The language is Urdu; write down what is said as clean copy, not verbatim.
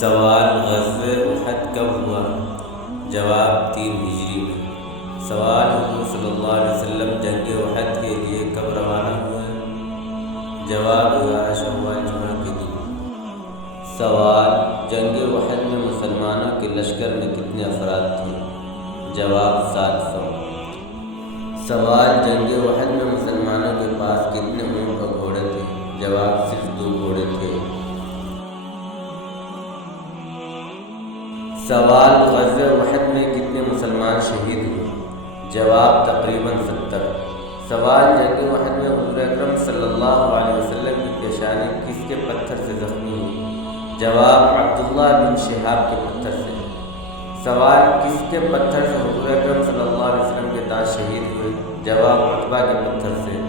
سوال: غزوہ احد کب ہوا؟ جواب: 3 ہجری میں۔ سوال: حضور صلی اللہ علیہ وسلم جنگ احد کے لیے کب روانہ ہوئے؟ جواب: 11 شوال جمعہ کے دن۔ سوال: جنگ احد میں مسلمانوں کے لشکر میں کتنے افراد تھے؟ جواب: 700۔ سوال: جنگ احد میں مسلمانوں کے پاس کتنے اونٹ اور گھوڑے تھے؟ جواب: صرف 2 گھوڑے تھے۔ سوال: غزوہ احد میں کتنے مسلمان شہید ہوئے؟ جواب: تقریباً 70۔ سوال: جنگ احد میں حضور اکرم صلی اللہ علیہ وسلم کی پیشانی کس کے پتھر سے زخمی ہوئی؟ جواب: عبداللہ بن شہاب کے پتھر سے۔ سوال: کس کے پتھر سے حضور اکرم صلی اللہ علیہ وسلم کے دانت شہید ہوئے؟ جواب: عتبہ کے پتھر سے۔